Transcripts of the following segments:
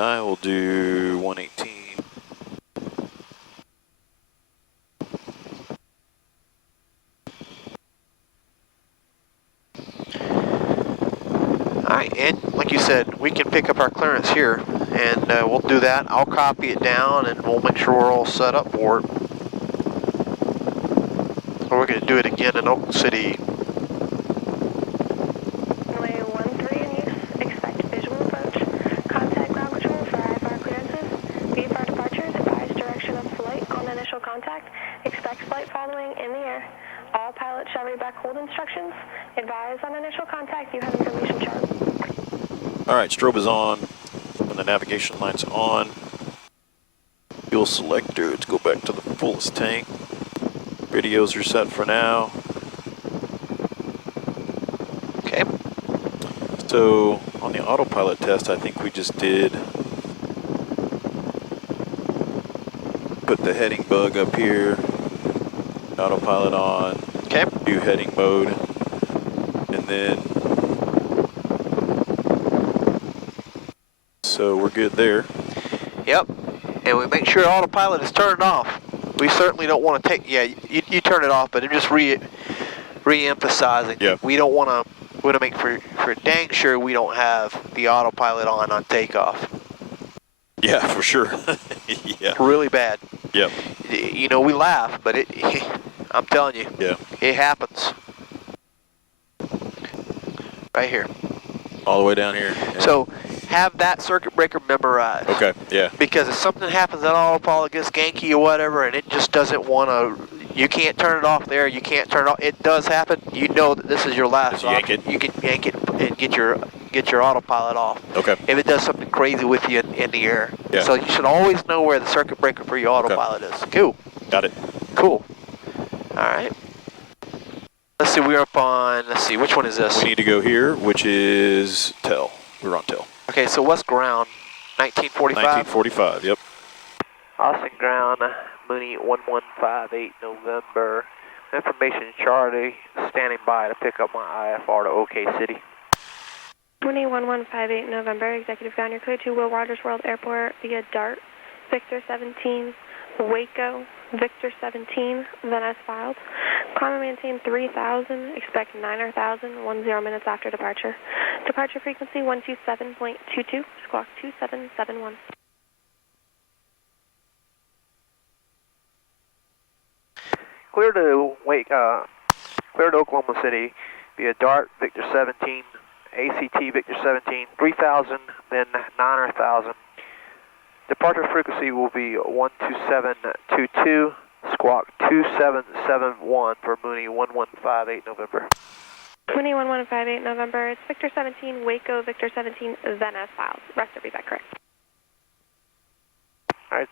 I will do 118. All right, and like you said, we can pick up our clearance here, and we'll do that. I'll copy it down, and we'll make sure we're all set up for it. We're going to do it again in Oak City. Runway 13 in use. Expect visual approach. Contact ground control for IFR clearances. VFR departures. Advise direction of flight on initial contact. Expect flight following in the air. All pilots shall read back hold instructions. Advise on initial contact. You have information chart. All right, strobe is on, and the navigation light's on. Fuel selector, let's go back to the fullest tank. Radios are set for now. Okay. So on the autopilot test, I think we just did put the heading bug up here, autopilot on, Okay. do heading mode, and then so we're good there. Yep. And we make sure autopilot is turned off. We certainly don't want to take, yeah, you turn it off, but I'm just re-emphasizing. Yep. We don't want to make for dang sure we don't have the autopilot on takeoff. Yeah, for sure. Yeah. Really bad. Yep. You know, we laugh, but I'm telling you, Yeah. it happens. Right here. All the way down here. Yeah. So have that circuit breaker memorized. Okay. Yeah. Because if something happens, that autopilot gets ganky or whatever, and it just doesn't want to, you can't turn it off there, you can't turn it off. It does happen. You know that this is your last Just yank option. it. You can yank it and get your autopilot off. Okay. If it does something crazy with you in the air. Yeah. So you should always know where the circuit breaker for your autopilot is. Cool. Got it. Cool. All right. Let's see, we're up on, let's see, which one is this? We need to go here, which is Tel. We're on Tel. Okay, so what's ground? 1945? 1945, yep. Austin ground, Mooney 1158 November. Information Charlie, standing by to pick up my IFR to OK City. Mooney 1158 November. Executive ground, you're clear to Will Rogers World Airport via DART. Victor 17, Waco, Victor 17, then as filed. Climb and maintain 3,000, expect 9,000, 10 minutes after departure. Departure frequency 127.22, squawk 2771. Clear to Oklahoma City via DART, Victor 17, ACT, Victor 17, 3,000, then 9,000. Departure frequency will be 12722, squawk 2771 for Mooney 1158 November. Mooney 1158 November, it's Victor 17, Waco, Victor 17, then as filed. Rest of read correct. All right,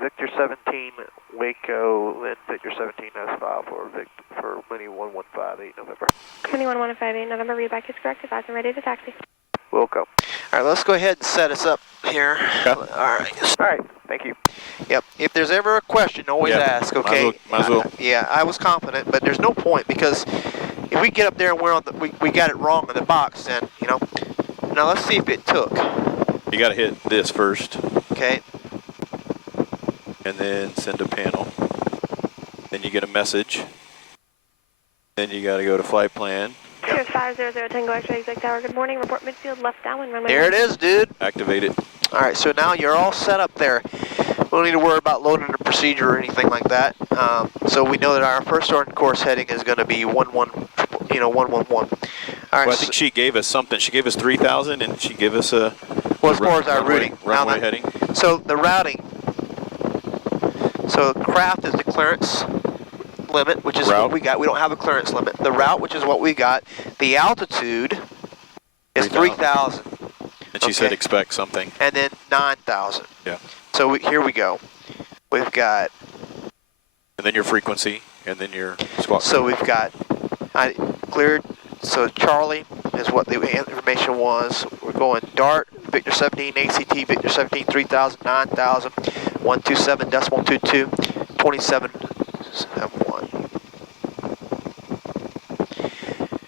Victor 17, Waco, then Victor 17 as filed for Mooney 1158 November. Mooney 1158 November, read back is correct. Advise and ready to taxi. Welcome. All right, let's go ahead and set us up here. Okay. All right, thank you. Yep, if there's ever a question, always ask, okay? Might as well. Yeah, I was confident, but there's no point, because if we get up there and we're on we got it wrong in the box, then, you know. Now let's see if it took. You got to hit this first, Okay. and then send a panel. Then you get a message. Then you got to go to flight plan. Here's 500 Tango X-ray exec tower. Good morning. Report midfield left downwind runway. There it is, dude. Activate it. All right, so now you're all set up there. We don't need to worry about loading a procedure or anything like that. So we know that our first on course heading is going to be 111. All right. Well, I think she gave us something. She gave us 3,000, and she gave us a. Well, as far as our routing. Runway heading. So the routing. So craft is the clearance limit, which is what we got. We don't have a clearance limit. The route, which is what we got. The altitude is 3,000. And she said expect something. And then 9,000. Yeah. So here we go. We've got. And then your frequency, and then your squawk. So we've got cleared. So Charlie is what the information was. We're going DART, Victor 17, ACT, Victor 17, 3,000, 9,000, 127.22, 2771.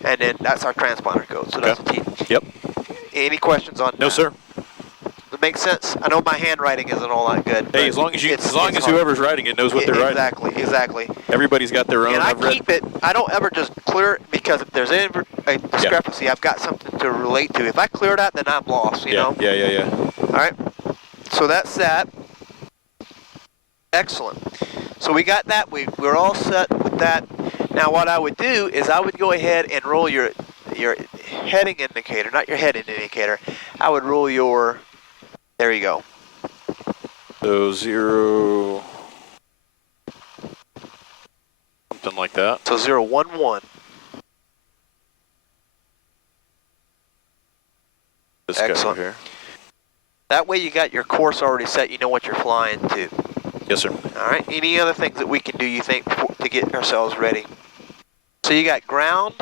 And then that's our transponder code. So that's the T. Yep. Any questions on No, that? sir. That makes sense? I know my handwriting isn't all that good. Hey, as long as hard. whoever's writing it knows what they're writing. Exactly. Everybody's got their own. And I keep it, I don't ever just clear it, because if there's any a discrepancy, I've got something to relate to. If I clear that, then I'm lost, you know? Yeah. All right, so that's that. Excellent. So we got that, we're all set with that. Now what I would do is I would go ahead and roll your heading indicator, not your heading indicator. I would roll your, there you go. So 0, something like that. So 011. This guy Excellent. here. That way you got your course already set, you know what you're flying to. Yes, sir. All right, any other things that we can do, you think, to get ourselves ready? So you got ground,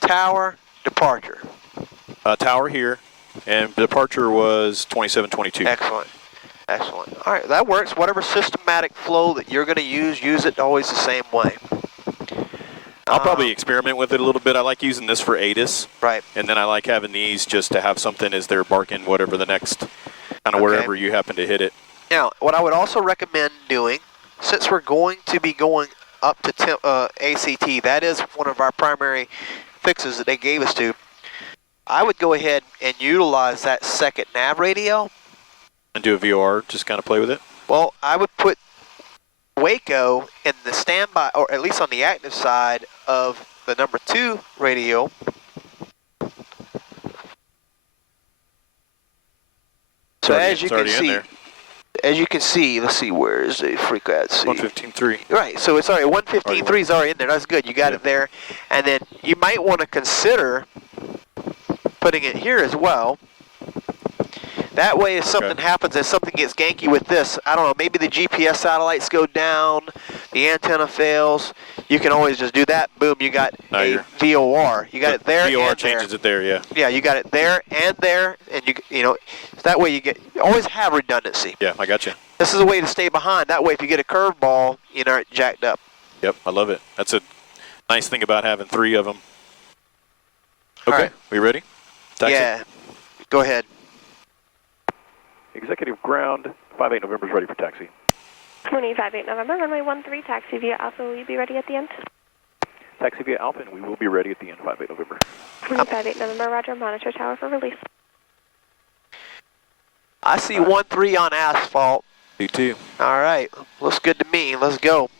tower, departure. Tower here, and departure was 2722. Excellent. Excellent. All right, that works. Whatever systematic flow that you're going to use it always the same way. I'll probably experiment with it a little bit. I like using this for ATIS. Right. And then I like having these just to have something as they're barking whatever the next, kind of wherever you happen to hit it. Now, what I would also recommend doing, since we're going to be going up to ACT, that is one of our primary fixes that they gave us to, I would go ahead and utilize that second nav radio. And do a VOR, just kind of play with it? Well, I would put Waco in the standby, or at least on the active side of the number 2 radio. So as you can see, let's see, where is the frequency? 115.3. Right, so it's already 115.3 is already in there. That's good. You got it there. And then you might want to consider putting it here as well. That way, if something happens and something gets ganky with this, I don't know, maybe the GPS satellites go down, the antenna fails, you can always just do that. Boom, you got a VOR. You got it there VOR and changes it there, yeah. Yeah, you got it there, and you know, that way you always have redundancy. Yeah, I got you. This is a way to stay behind. That way, if you get a curveball, you know, it's jacked up. Yep, I love it. That's a nice thing about having 3 of them. Okay, right. We ready? Taxi? Yeah, go ahead. Executive ground, 58 November's ready for taxi. Mooney 58 November, runway 13, taxi via Alpha, will you be ready at the end? Taxi via Alpha, and we will be ready at the end, 58 November. Mooney 58 November, roger, monitor tower for release. I see 13 on asphalt. Me too. All right, looks good to me. Let's go.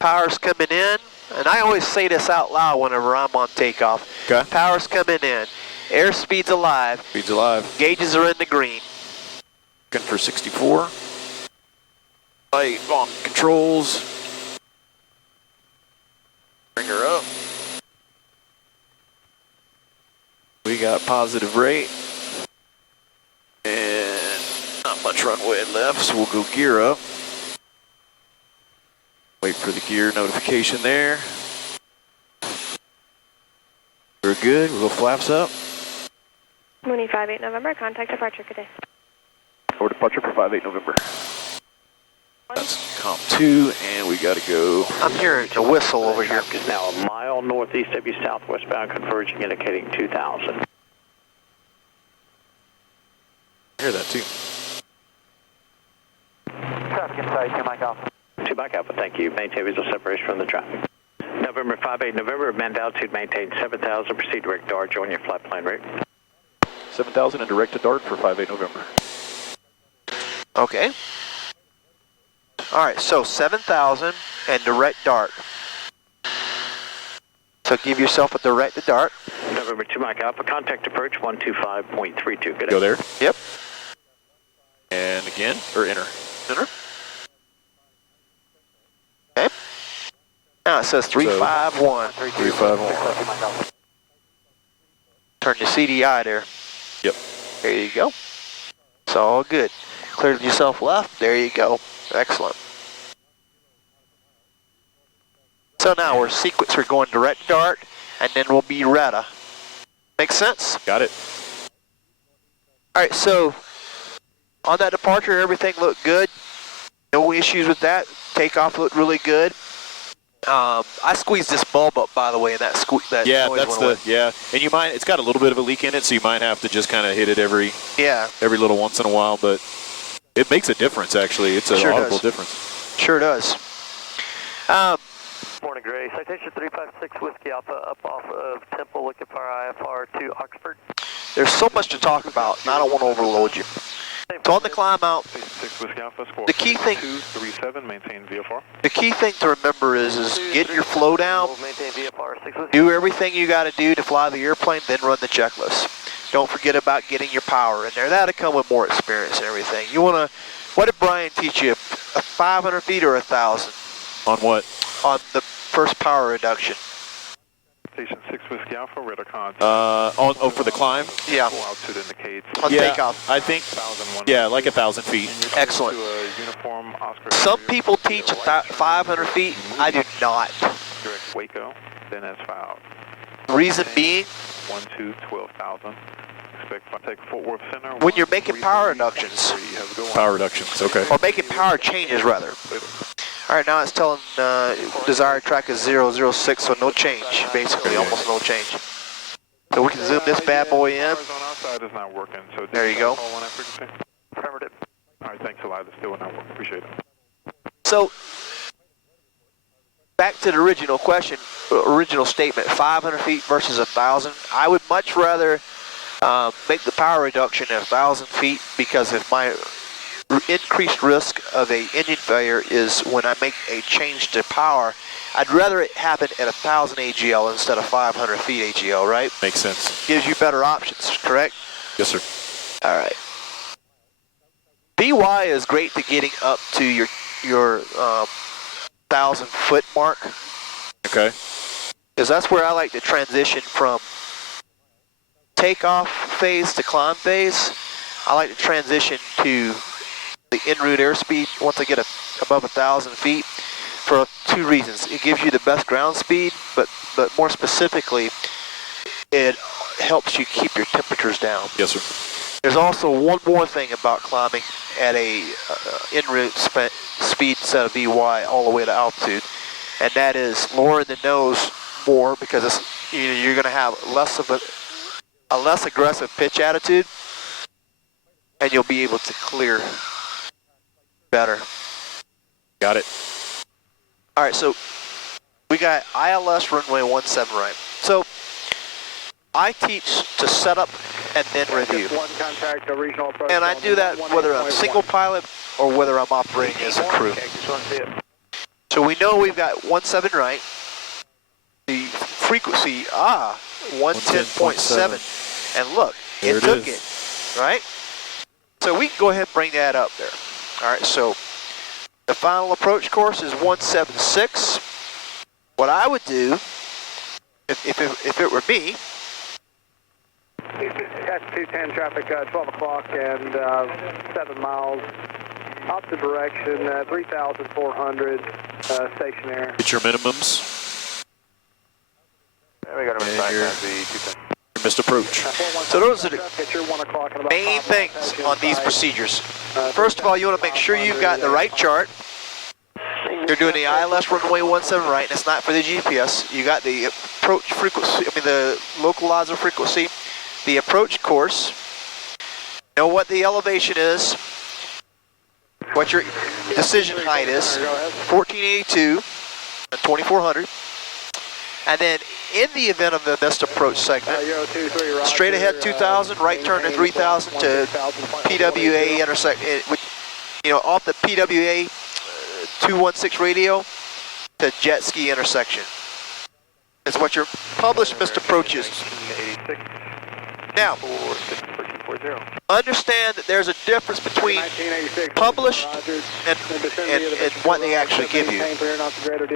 Power's coming in, and I always say this out loud whenever I'm on takeoff. Okay. Power's coming in. Airspeed's alive. Speed's alive. Gauges are in the green. Looking for 64. Light on controls. Bring her up. We got positive rate. And not much runway left, so we'll go gear up. Wait for the gear notification there. We're good. We'll go flaps up. Mooney 58 November, contact departure, good day. Or departure for 58 November. That's comp 2, and we gotta go. I'm hearing a whistle over here. Is now a mile northeast of you, southwestbound, converging, indicating 2,000. I hear that too. Traffic inside, 2 Mike Alpha. 2 Mike Alpha, thank you. Maintain visual separation from the traffic. November 58 November, manned altitude maintain 7,000. Proceed direct dart, join your flight plan rate. 7,000 and direct to dart for 58 November. Okay. All right, so 7,000 and direct dart. So give yourself a direct to dart. November 2 Mike Alpha, contact approach 125.32. Good day. Go there. Yep. And again, or enter. Enter. Okay. Now it says 351. 351. Turn your CDI there. Yep. There you go. It's all good. Cleared yourself left. There you go. Excellent. So now we're going direct dart, and then we'll be rudder. Make sense? Got it. All right, so on that departure, everything looked good. No issues with that. Takeoff looked really good. I squeezed this bulb up, by the way, and that Yeah, noise that's went away. yeah. And you might, it's got a little bit of a leak in it, so you might have to just kind of hit it every little once in a while, but it makes a difference, actually. It's an audible difference. Sure does. Morning, Gray. Citation 356 Whiskey Alpha up off of Temple, looking for IFR to Oxford. There's so much to talk about, and I don't want to overload you. So on the climb out, the key thing, the key thing to remember is get your flow down, do everything you got to do to fly the airplane, then run the checklist. Don't forget about getting your power in there. That'll come with more experience and everything. You want to, what did Brian teach you, 500 feet or 1,000? On what? On the first power reduction. Station 6 Whiskey Alpha, radar con. For the climb? Yeah. Altitude indicates. On takeoff. I think, yeah, like 1,000 feet. Excellent. Some people teach 500 feet. I do not. Direct Waco, then as filed. Reason being, 12,000. Expect take Fort Worth Center. When you're making power reductions. Power reductions, okay. Or making power changes, rather. All right, now it's telling desired track is 006, so no change, basically, almost no change. So we can zoom this bad boy in. There you go. Affirmative. All right, thanks a lot. It's still not working. Appreciate it. So, back to the original question, original statement, 500 feet versus 1,000. I would much rather make the power reduction at 1,000 feet because if my increased risk of a engine failure is when I make a change to power, I'd rather it happen at 1,000 AGL instead of 500 feet AGL, right? Makes sense. Gives you better options, correct? Yes, sir. All right. BY is great to getting up to your 1,000 foot mark. Okay. Because that's where I like to transition from takeoff phase to climb phase. I like to transition to the en route airspeed once I get above 1,000 feet for two reasons. It gives you the best ground speed, but more specifically, it helps you keep your temperatures down. Yes, sir. There's also one more thing about climbing at a en route speed set of VY all the way to altitude, and that is lowering the nose more because you're going to have less of a less aggressive pitch attitude, and you'll be able to clear better. Got it. All right, so we got ILS runway 17 right. So I teach to set up and then review. And I do that whether I'm single pilot or whether I'm operating as a crew. So we know we've got 17 right. The frequency, 110.7. And look, it took it, right? So we can go ahead and bring that up there. All right, so the final approach course is 176. What I would do, if it were me, That's 210 traffic, 12 o'clock and 7 miles. Opposite direction, 3,400 stationary. Get your minimums. We got him inside the 210. Missed approach. So those are the main things on these procedures. First of all, you want to make sure you've got the right chart. You're doing the ILS runway 17 right, and it's not for the GPS. You got the approach frequency, the localizer frequency, the approach course, know what the elevation is, what your decision height is, 1482 and 2400, and then in the event of the missed approach segment, straight ahead 2000, right turn to 3000 to PWA intersect, off the PWA 216 radio to jet ski intersection. It's what your published missed approach is. Now, understand that there's a difference between published and what they actually give you.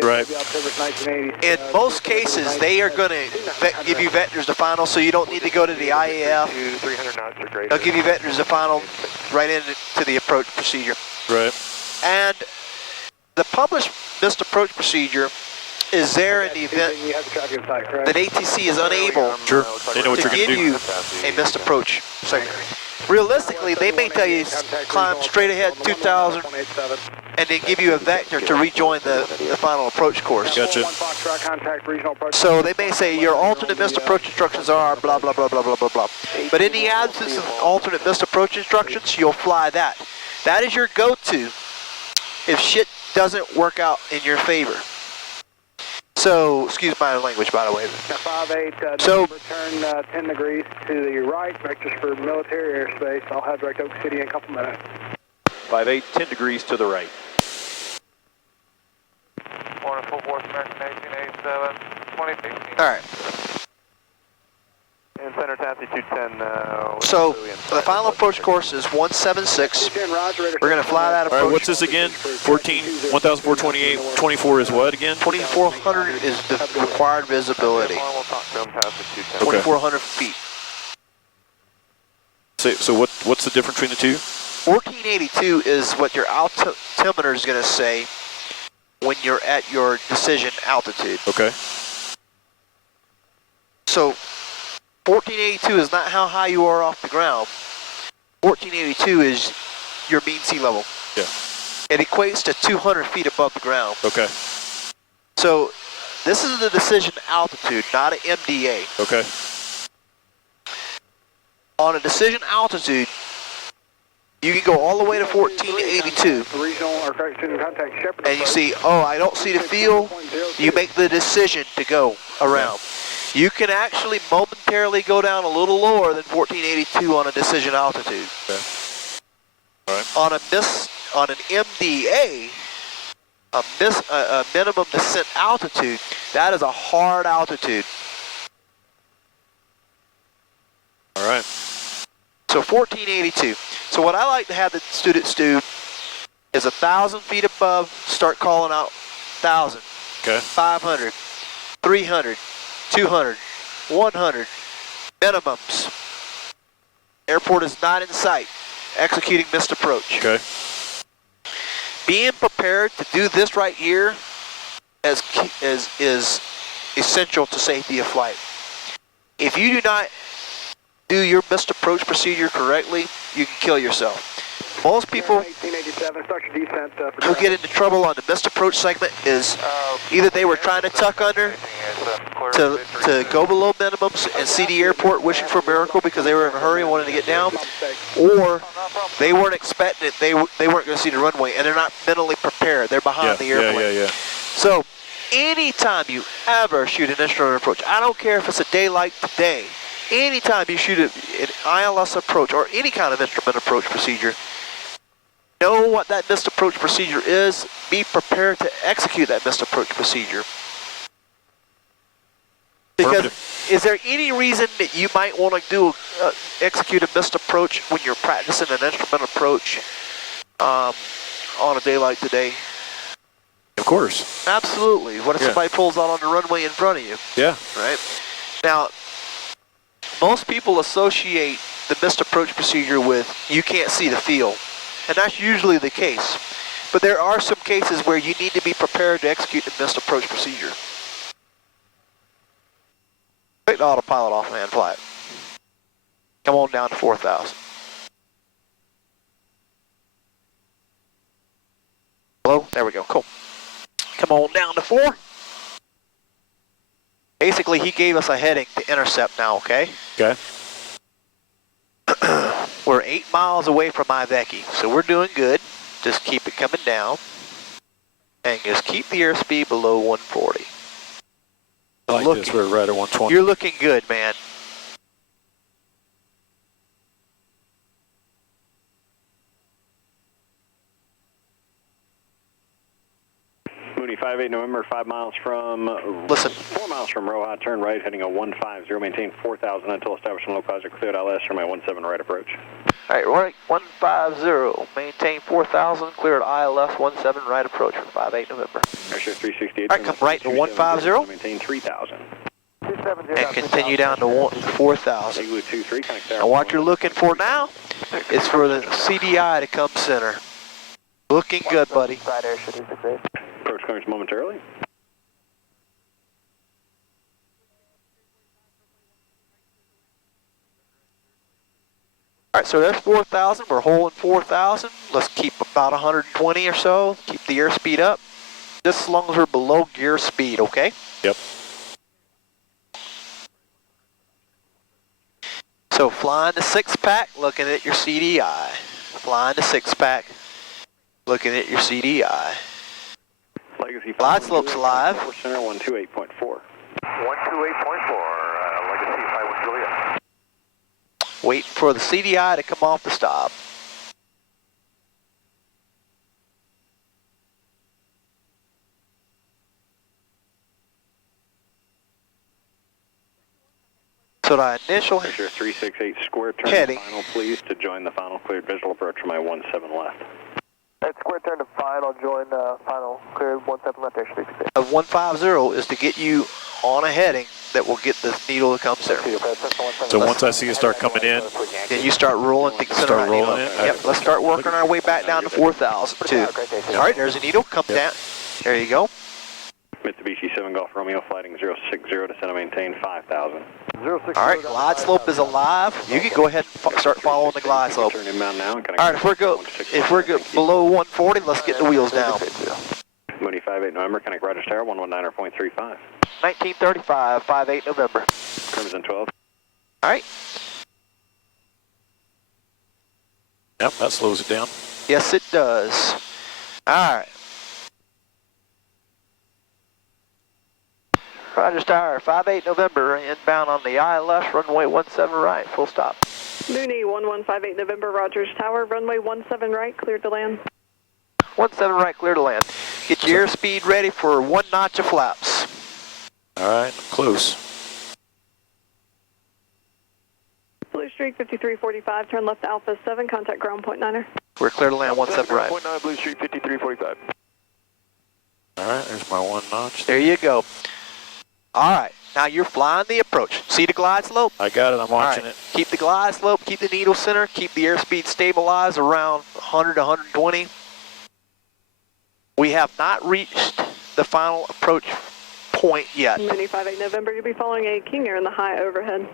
Right. In most cases, they are going to give you vectors to final, so you don't need to go to the IAF. They'll give you vectors to final right into the approach procedure. Right. And the published missed approach procedure is there in the event that ATC is unable to give you a missed approach segment. Realistically, they may tell you climb straight ahead 2,000 and then give you a vector to rejoin the final approach course. Gotcha. So they may say your alternate missed approach instructions are blah, blah, blah, blah, blah, blah, blah. But in the absence of alternate missed approach instructions, you'll fly that. That is your go-to if shit doesn't work out in your favor. So, excuse my language, by the way. 5-8, So, turn 10 degrees to the right, vectors for military airspace. I'll have direct Oak City in a couple minutes. 58, 10 degrees to the right. Morning, full force, American 1887, 2016. all right. And center taxi 210. So, the final approach course is 176. We're going to fly that All approach. right, what's this again? 1,428, 24 is what again? 2,400 is the required visibility. We'll talk to him past the 210. 2,400 feet. So what's the difference between the two? 1482 is what your altimeter is going to say when you're at your decision altitude. Okay. So 1482 is not how high you are off the ground. 1482 is your mean sea level. Yeah. It equates to 200 feet above the ground. Okay. So this is the decision altitude, not an MDA. Okay. On a decision altitude, you can go all the way to 1482. And you see, oh, I don't see the field. You make the decision to go around. You can actually momentarily go down a little lower than 1482 on a decision altitude. Okay. All right. On an MDA, a minimum descent altitude, that is a hard altitude. All right. So 1482. So what I like to have the students do is 1,000 feet above, start calling out 1,000, Okay. 500, 300, 200, 100, minimums. Airport is not in sight. Executing missed approach. Okay. Being prepared to do this right here is essential to safety of flight. If you do not do your missed approach procedure correctly, you can kill yourself. Most people who get into trouble on the missed approach segment is either they were trying to tuck under to go below minimums and see the airport wishing for a miracle because they were in a hurry and wanted to get down, or they weren't expecting it, they weren't going to see the runway, and they're not mentally prepared. They're behind the airplane. Yeah. So anytime you ever shoot an instrument approach, I don't care if it's a day like today, anytime you shoot an ILS approach or any kind of instrument approach procedure, know what that missed approach procedure is, be prepared to execute that missed approach procedure. Because is there any reason that you might want to execute a missed approach when you're practicing an instrument approach on a day like today? Of course. Absolutely. What if somebody pulls out on the runway in front of you? Yeah. Right? Now, most people associate the missed approach procedure with you can't see the field. And that's usually the case. But there are some cases where you need to be prepared to execute the missed approach procedure. Take the autopilot off, man, fly it. Come on down to 4,000. Hello? There we go, cool. Come on down to 4. Basically, he gave us a heading to intercept now, okay? Okay. We're 8 miles away from Iveki, so we're doing good. Just keep it coming down. And just keep the airspeed below 140. I like this, we're right at 120. You're looking good, man. Mooney 58 November, 5 miles from... Listen. 4 miles from RWY, turn right, heading a 150, maintain 4,000 until establishment localizer cleared ILS, runway 17 right approach. All right, right, 150, maintain 4,000, clear at ILS 17 right approach for 58 November. Pressure 368. All right, come right to 150. Maintain 3,000. And continue down to 4,000. Igloo 23, connect there. And what you're looking for now is for the CDI to come center. Looking good, buddy. Approach clearance momentarily. All right, so there's 4,000. We're holding 4,000. Let's keep about 120 or so. Keep the airspeed up. Just as long as we're below gear speed, okay? Yep. So flying the 6-pack, looking at your CDI. Flying the 6-pack, looking at your CDI. Legacy Glide slope's alive. Center 128.4. 128.4, Legacy 51 Juliet. Waiting for the CDI to come off the stop. So the initial Measure 368 square turn heading. final, please, to join the final cleared visual approach from my 17 left. That's square turn to final, join final, cleared 17 left, airspeed 6. of 150 is to get you on a heading that will get the needle to come center. So once I see you start coming in, Then you start rolling the center Start right rolling needle. it? Yep, let's start working our way back down to 4,000 too. All right, there's a needle, come down. There you go. Mitsubishi 7 Golf Romeo flighting 060 to center maintain 5,000. All right, glide slope is alive. You can go ahead and start following the glide slope. Turn inbound now. All right, if we're good below 140, let's get the wheels down. Mooney 58 November, connect Roger Tower 119.35. 1935, 58 November. Crimson 12. All right. yep, that slows it down. Yes, it does. All right. Roger Tower, 58 November, inbound on the ILS, runway 17 right, full stop. Mooney 1158 November, Rogers Tower, runway 17 right, cleared to land. 17 right, clear to land. Get your airspeed ready for 1 notch of flaps. All right, I'm close. Blue Streak 5345, turn left to Alpha 7, contact ground point 9er. We're clear to land 17 right. 9 Blue Street 5345. All right, there's my 1 notch. There you go. All right, now you're flying the approach. See the glide slope? I got it, I'm watching All right. it. Keep the glide slope, keep the needle center, keep the airspeed stabilized around 100 to 120. We have not reached the final approach point yet. Mooney 58 November, you'll be following a King Air in the high overhead.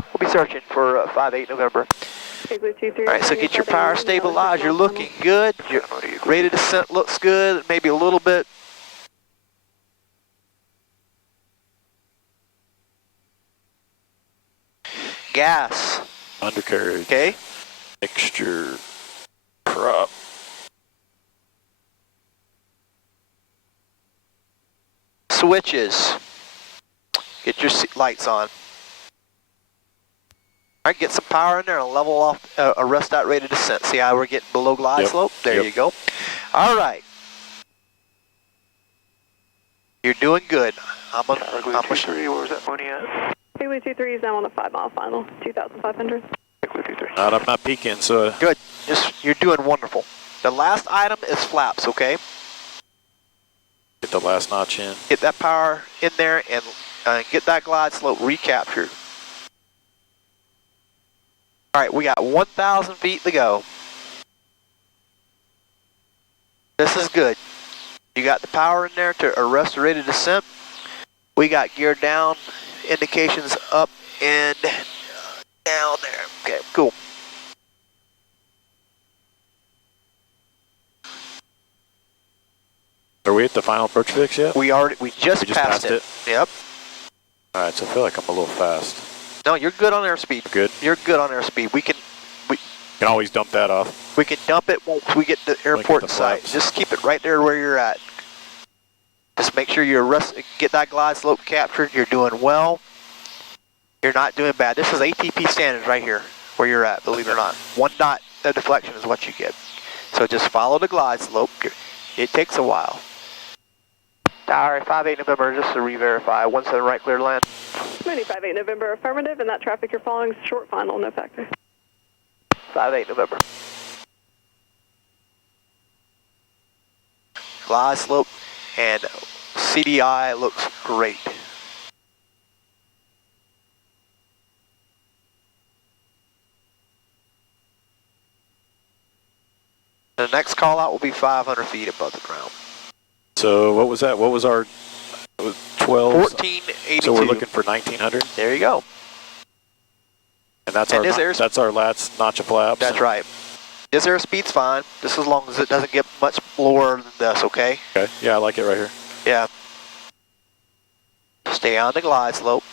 We'll be searching for 58 November. Igloo 23. All right, so get your power stabilized. You're looking good. Your rate of descent looks good. Maybe a little bit. Gas. Undercarriage. Okay. Mixture. Prop. Switches. Get your lights on. All right, get some power in there and level off, arrest that rate of descent. See how we're getting below glide Yep. slope? There Yep. you go. All right. You're doing good. I'm Where was that Mooney at? Igloo 23 is now on a 5-mile final, 2,500. I'm not peeking, so Good. You're doing wonderful. The last item is flaps, okay? get the last notch in. Get that power in there and get that glide slope recaptured. All right, we got 1,000 feet to go. This is good. You got the power in there to arrest the rate of descent. We got gear down, indications up and down there. Okay, cool. Are we at the final approach fix yet? We just passed it. Yep. All right, so I feel like I'm a little fast. No, you're good on airspeed. Good. You're good on airspeed. We can always dump that off. We can dump it once we get the airport in sight. flaps. Just keep it right there where you're at. Just make sure you get that glide slope captured. You're doing well. You're not doing bad. This is ATP standards right here where you're at, believe it or not. 1 knot of deflection is what you get. So just follow the glide slope. It takes a while. Tower 58 November, just to re-verify. 17 right, clear to land. Mooney 58 November, affirmative, and that traffic you're following is short final, no factor. 58 November. Glide slope and CDI looks great. The next call out will be 500 feet above the ground. So what was that? What was our 12? 1482. So we're looking for 1900? There you go. And that's And our this airs- that's our last notch of flaps. That's right. This airspeed's fine, just as long as it doesn't get much lower than this, okay? Okay. Yeah, I like it right here. Yeah. Stay on the glide slope.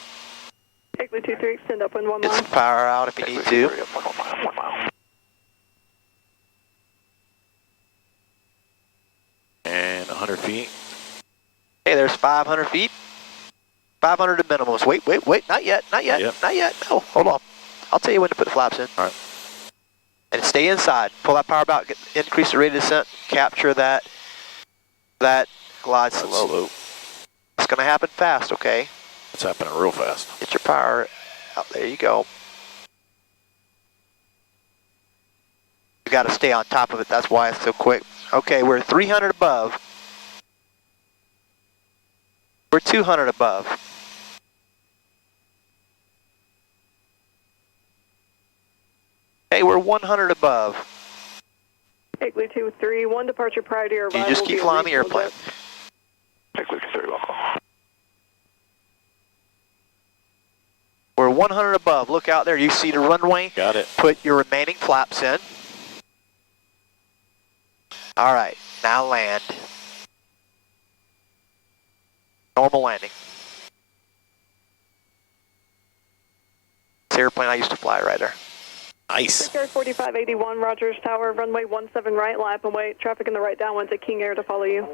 Igloo 23, extend upwind 1 Get mile. some power out if you need to. 1 mile. And 100 feet. Hey, there's 500 feet. 500 to minimums. Wait, not yet, not yet, Yep. not yet. No, hold on. I'll tell you when to put the flaps in. All right. And stay inside. Pull that power out, increase the rate of descent, capture that glide slope. It's gonna happen fast, okay? It's happening real fast. Get your power out. There you go. You gotta stay on top of it. That's why it's so quick. Okay, we're 300 above. We're 200 above. Hey, we're 100 above. Igloo 23, 1 departure prior to your arrival. You just keep via flying the regional airplane. jet. Igloo 23 local. We're 100 above. Look out there. You see the runway? Got it. Put your remaining flaps in. All right, now land. Normal landing. This airplane I used to fly right there. Nice. Quick Air 4581, Rogers Tower, runway 17 right, line up and wait. Traffic in the right downwind to King Air to follow you.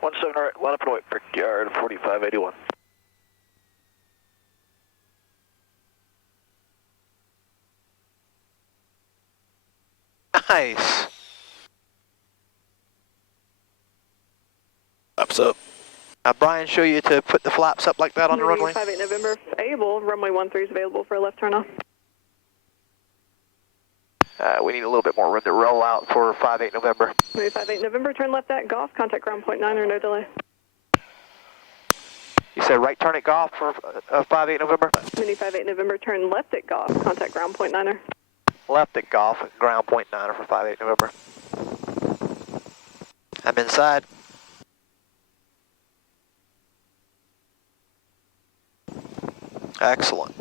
17 right, line up and wait. Brickyard 4581. Nice. Flaps up. Now, Brian, show you to put the flaps up like that on the Mooney runway. 58 November, able. Runway 13 is available for a left turn off. We need a little bit more room to roll out for 58 November. Mooney 58 November, turn left at Golf, contact ground point 9 or no delay. You said right turn at Golf for 58 November? Mooney 58 November, turn left at Golf, contact ground point 9er. Left at Golf, ground point 9 for 58 November. I'm inside. Excellent.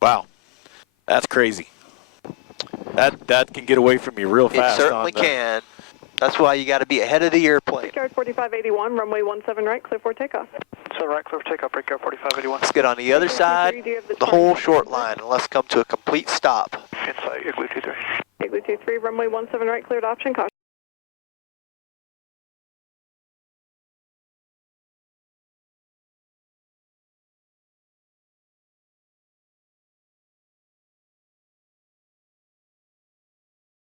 Wow. That's crazy. That can get away from you real It fast. certainly can. That's why you got to be ahead of the airplane. Brickyard 4581, runway 17 right, clear for takeoff. 17 right, clear for takeoff. Brickyard 4581. Let's get on the other side, the whole short line, and let's come to a complete stop. Inside, Igloo 23. Igloo 23, runway 17 right, cleared option, caution.